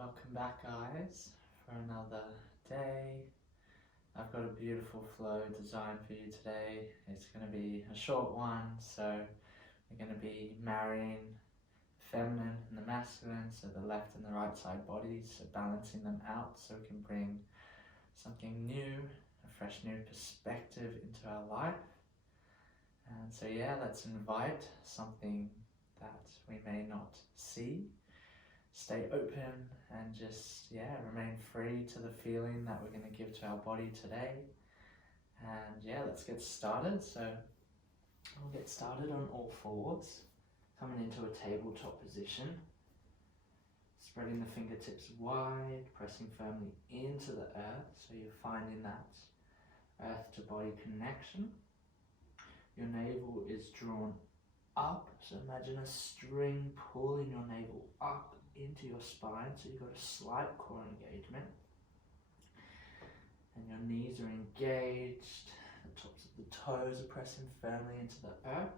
Welcome back, guys, for another day. I've got a beautiful flow designed for you today. It's going to be a short one, so we're going to be marrying the feminine and the masculine, so the left and the right side bodies, so balancing them out so we can bring something new, a fresh new perspective into our life. And so yeah, let's invite something that we may not see. Stay open and just, remain free to the feeling that we're going to give to our body today. And let's get started. So we'll get started on all fours, coming into a tabletop position, spreading the fingertips wide, pressing firmly into the earth, so you're finding that earth to body connection. Your navel is drawn up, so imagine a string pulling your navel up into your spine, so you've got a slight core engagement, and your knees are engaged, the tops of the toes are pressing firmly into the earth.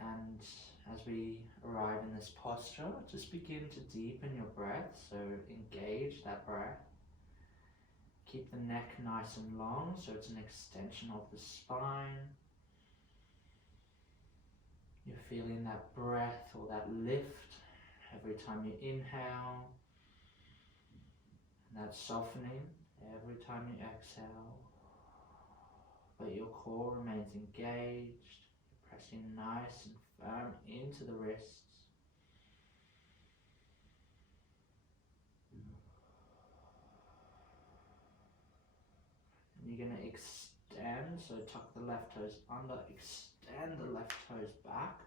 And as we arrive in this posture, just begin to deepen your breath, so engage that breath. Keep the neck nice and long, so it's an extension of the spine. You're feeling that breath or that lift every time you inhale, and that softening every time you exhale. But your core remains engaged. You're pressing nice and firm into the wrists. And you're going to extend, so tuck the left toes under, extend the left toes back.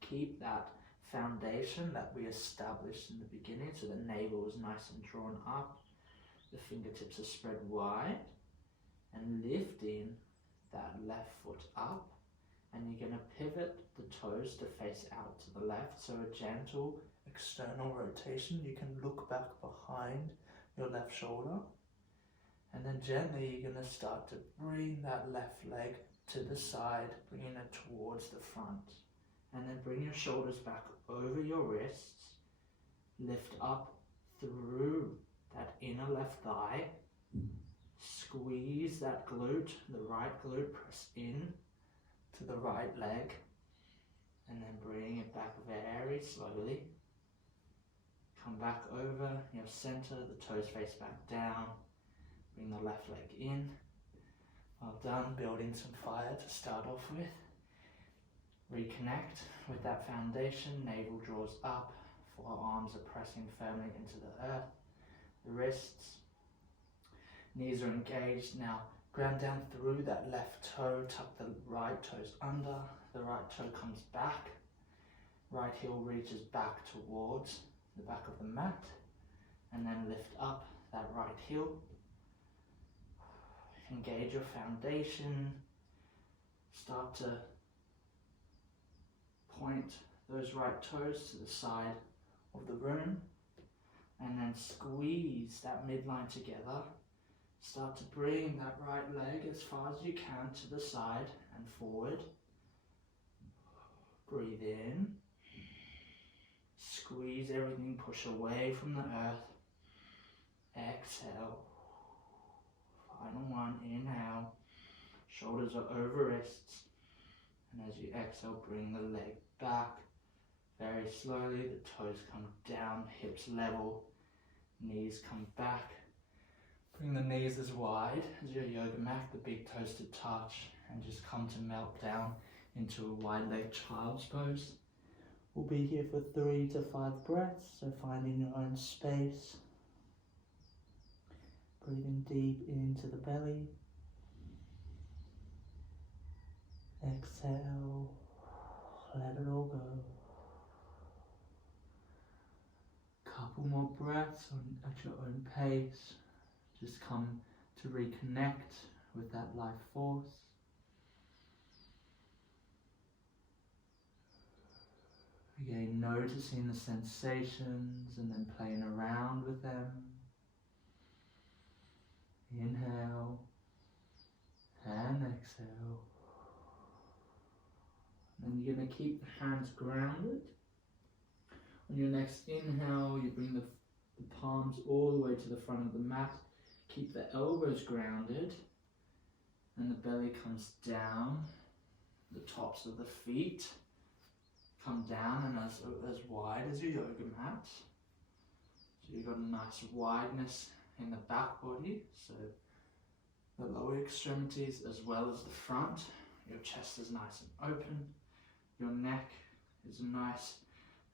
Keep that foundation that we established in the beginning, so the navel is nice and drawn up, the fingertips are spread wide, and lifting that left foot up, and you're going to pivot the toes to face out to the left, so a gentle external rotation. You can look back behind your left shoulder, and then gently you're going to start to bring that left leg to the side, bringing it towards the front. And then bring your shoulders back over your wrists, lift up through that inner left thigh, squeeze that glute, the right glute, press in to the right leg, and then bring it back very slowly. Come back over your center, the toes face back down, bring the left leg in. Well done, building some fire to start off with. Reconnect with that foundation, navel draws up, forearms are pressing firmly into the earth, the wrists, knees are engaged. Now ground down through that left toe, tuck the right toes under, the right toe comes back, right heel reaches back towards the back of the mat, and then lift up that right heel. Engage your foundation, start to point those right toes to the side of the room, and then squeeze that midline together. Start to bring that right leg as far as you can to the side and forward. Breathe in, squeeze everything, push away from the earth. Exhale. Final one, inhale. Shoulders are over wrists. And as you exhale, bring the leg back. Very slowly, the toes come down, hips level, knees come back. Bring the knees as wide as your yoga mat, the big toes to touch, and just come to melt down into a wide leg child's pose. We'll be here for 3 to 5 breaths, so finding your own space. Breathing deep into the belly. Exhale, let it all go. Couple more breaths at your own pace. Just come to reconnect with that life force. Again, noticing the sensations and then playing around with them. Inhale and exhale. And you're going to keep the hands grounded On your next inhale, you bring the palms all the way to the front of the mat. Keep the elbows grounded and the belly comes down. The tops of the feet come down and as wide as your yoga mat. So you've got a nice wideness in the back body, so the lower extremities as well as the front. Your chest is nice and open. Your neck is nice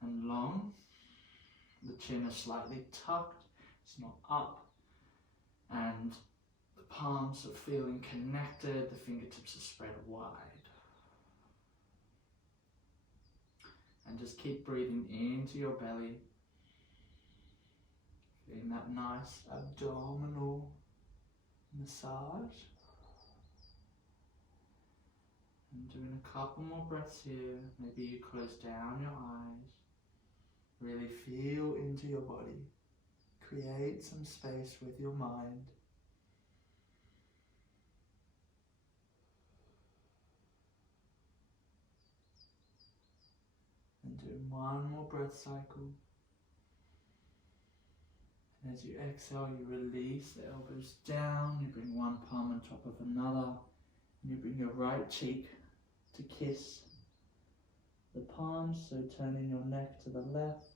and long. The chin is slightly tucked, it's not up. And the palms are feeling connected, the fingertips are spread wide. And just keep breathing into your belly. Feeling that nice abdominal massage. And doing a couple more breaths here. Maybe you close down your eyes. Really feel into your body. Create some space with your mind. And do one more breath cycle. And as you exhale, you release the elbows down. You bring one palm on top of another. And you bring your right cheek to kiss the palms, so turning your neck to the left.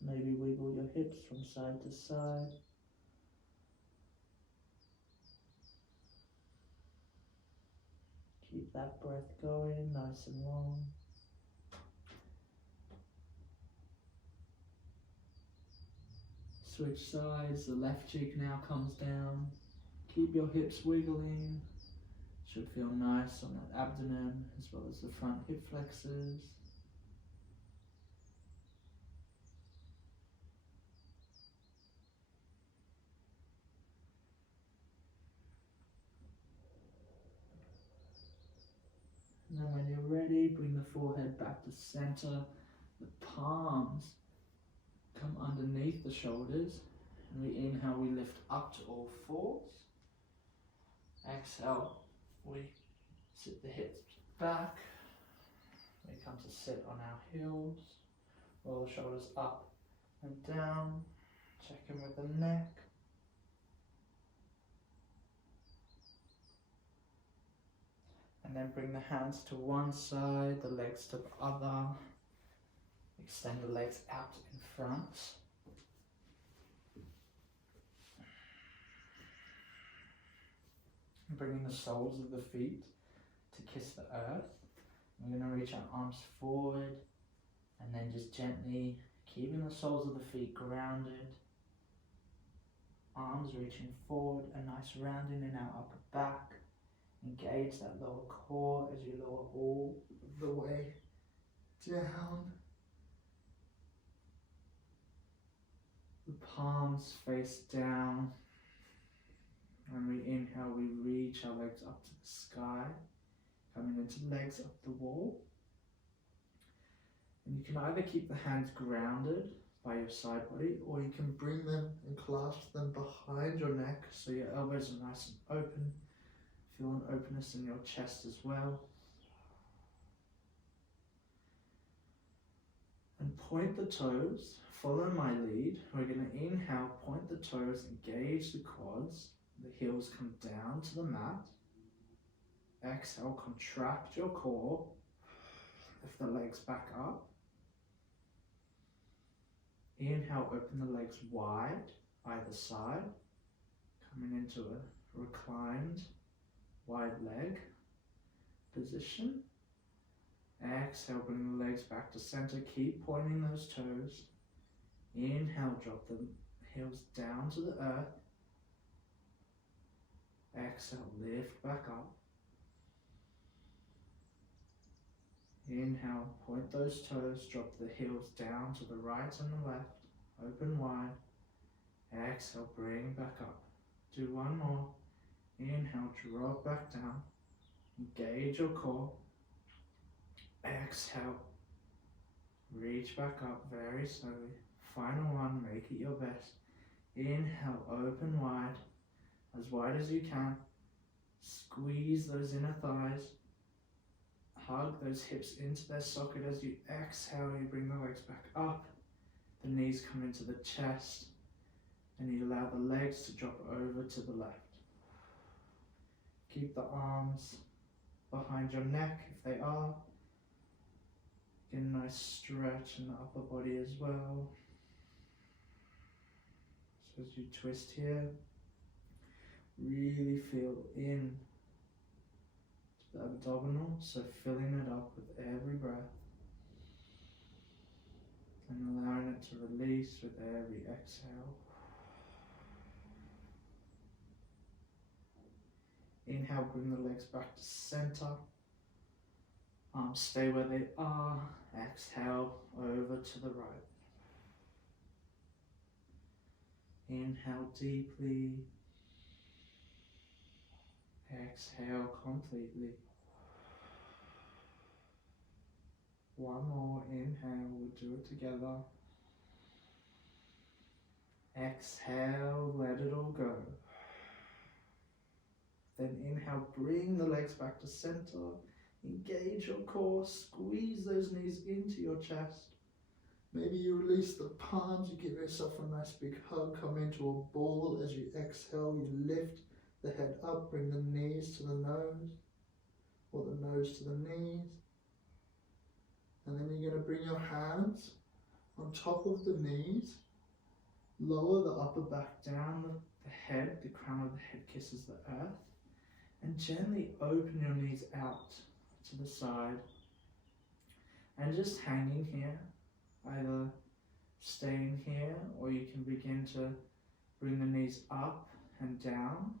Maybe wiggle your hips from side to side. Keep that breath going, nice and long. Switch sides, the left cheek now comes down. Keep your hips wiggling. Should feel nice on that abdomen as well as the front hip flexors. And then when you're ready, bring the forehead back to center. The palms come underneath the shoulders. And we inhale, we lift up to all fours. Exhale, we sit the hips back. We come to sit on our heels. Roll the shoulders up and down. Check in with the neck. And then bring the hands to one side, the legs to the other. Extend the legs out in front. Bringing the soles of the feet to kiss the earth. We're going to reach our arms forward and then just gently keeping the soles of the feet grounded. Arms reaching forward, a nice rounding in our upper back. Engage that lower core as you lower all the way down. The palms face down. When we inhale, we reach our legs up to the sky, coming into legs up the wall. And you can either keep the hands grounded by your side body, or you can bring them and clasp them behind your neck so your elbows are nice and open. Feel an openness in your chest as well. And point the toes, follow my lead. We're going to inhale, point the toes, engage the quads. The heels come down to the mat. Exhale, contract your core. Lift the legs back up. Inhale, open the legs wide, either side. Coming into a reclined, wide leg position. Exhale, bring the legs back to center. Keep pointing those toes. Inhale, drop the heels down to the earth. Exhale, lift back up. Inhale, point those toes, drop the heels down to the right and the left, open wide. Exhale, bring back up. Do one more. Inhale, drop back down. Engage your core. Exhale, reach back up very slowly. Final one, make it your best. Inhale, open wide as you can. Squeeze those inner thighs. Hug those hips into their socket as you exhale. You bring the legs back up The knees come into the chest, and you allow the legs to drop over to the left. Keep the arms behind your neck if they are. Get a nice stretch in the upper body as well. So as you twist here, really feel in to the abdominal, so filling it up with every breath and allowing it to release with every exhale. Inhale, bring the legs back to center. Arms stay where they are. Exhale, over to the right. Inhale deeply. Exhale completely. One more inhale, we'll do it together. Exhale, let it all go. Then inhale, bring the legs back to center. Engage your core, squeeze those knees into your chest. Maybe you release the palms, you give yourself a nice big hug, come into a ball. As you exhale, you lift the head up, bring the knees to the nose, or the nose to the knees. And then you're going to bring your hands on top of the knees, lower the upper back down, the head, the crown of the head kisses the earth, and gently open your knees out to the side. And just hanging here, either staying here, or you can begin to bring the knees up and down,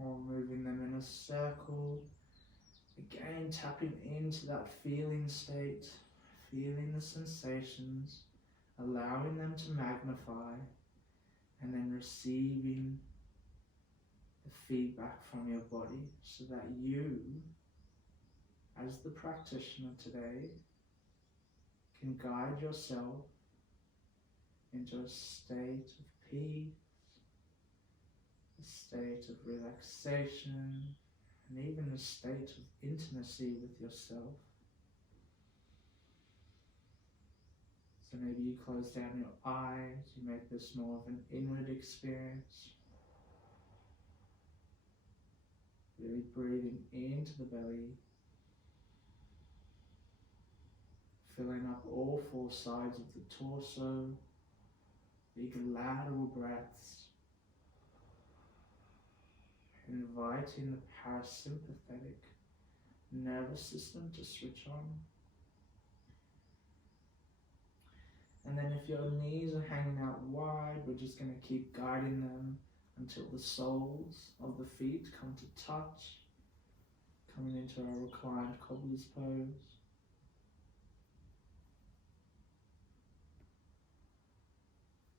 or moving them in a circle. Again, tapping into that feeling state, feeling the sensations, allowing them to magnify, and then receiving the feedback from your body so that you, as the practitioner today, can guide yourself into a state of peace, a state of relaxation, and even a state of intimacy with yourself. So maybe you close down your eyes, you make this more of an inward experience. Really breathing into the belly, filling up all four sides of the torso, big lateral breaths, inviting the parasympathetic nervous system to switch on. And then if your knees are hanging out wide, we're just going to keep guiding them until the soles of the feet come to touch, coming into our reclined cobbler's pose.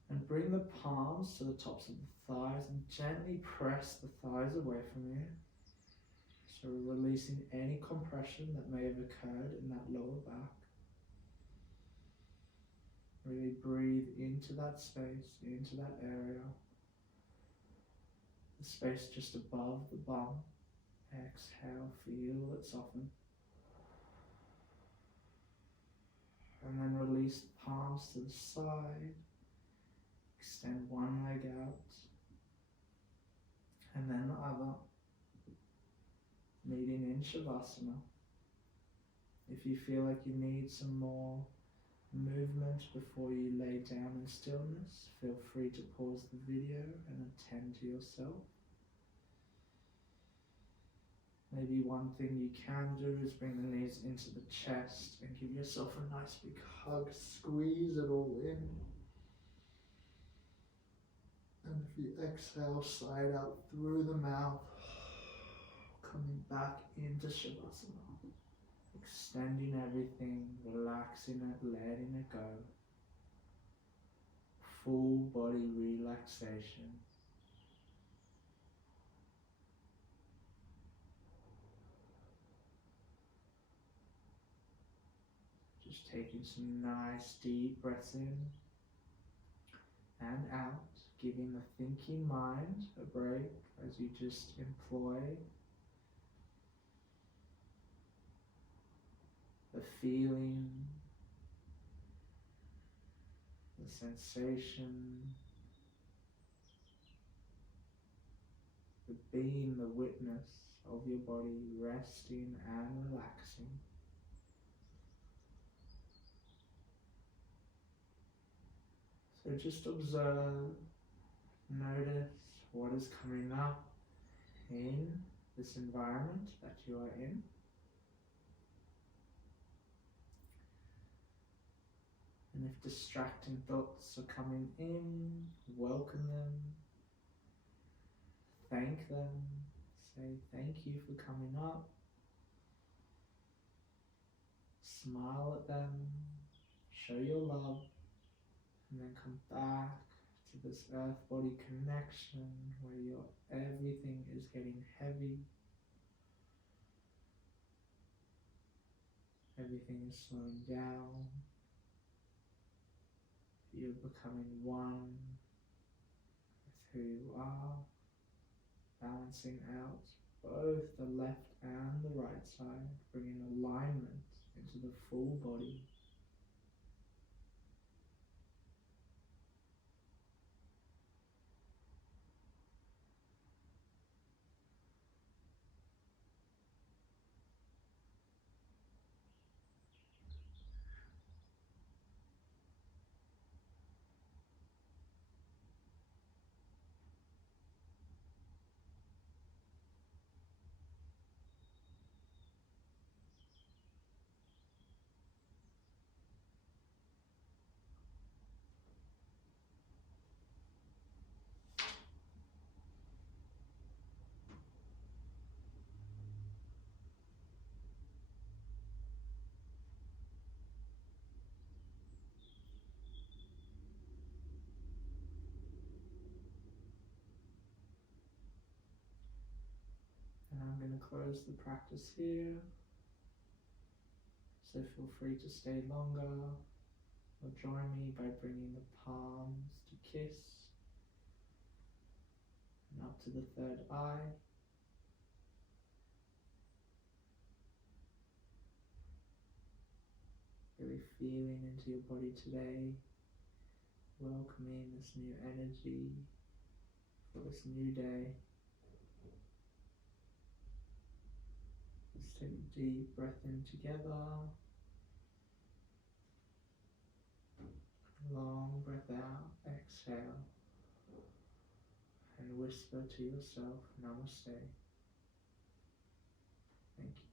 And bring the palms to the tops of the thighs and gently press the thighs away from you. So we're releasing any compression that may have occurred in that lower back. Really breathe into that space, into that area. The space just above the bum. Exhale, feel it soften. And then release the palms to the side. Extend one leg out, and then the other, meeting in Shavasana. If you feel like you need some more movement before you lay down in stillness, feel free to pause the video and attend to yourself. Maybe one thing you can do is bring the knees into the chest and give yourself a nice big hug, squeeze it all in. And if you exhale, slide out through the mouth, coming back into Shavasana. Extending everything, relaxing it, letting it go. Full body relaxation. Just taking some nice deep breaths in and out. Giving the thinking mind a break as you just employ the feeling the sensation, the being the witness of your body resting and relaxing. So just observe, notice what is coming up in this environment that you are in. And if distracting thoughts are coming in, welcome them, thank them, say thank you for coming up, smile at them, show your love, and then come back to this earth body connection where everything is getting heavy, everything is slowing down. You're becoming one with who you are, balancing out both the left and the right side, bringing alignment into the full body. And I'm going to close the practice here, so feel free to stay longer or join me by bringing the palms to kiss and up to the third eye. Really feeling into your body today, welcoming this new energy for this new day. Let's take a deep breath in together, long breath out, exhale, and whisper to yourself, Namaste. Thank you.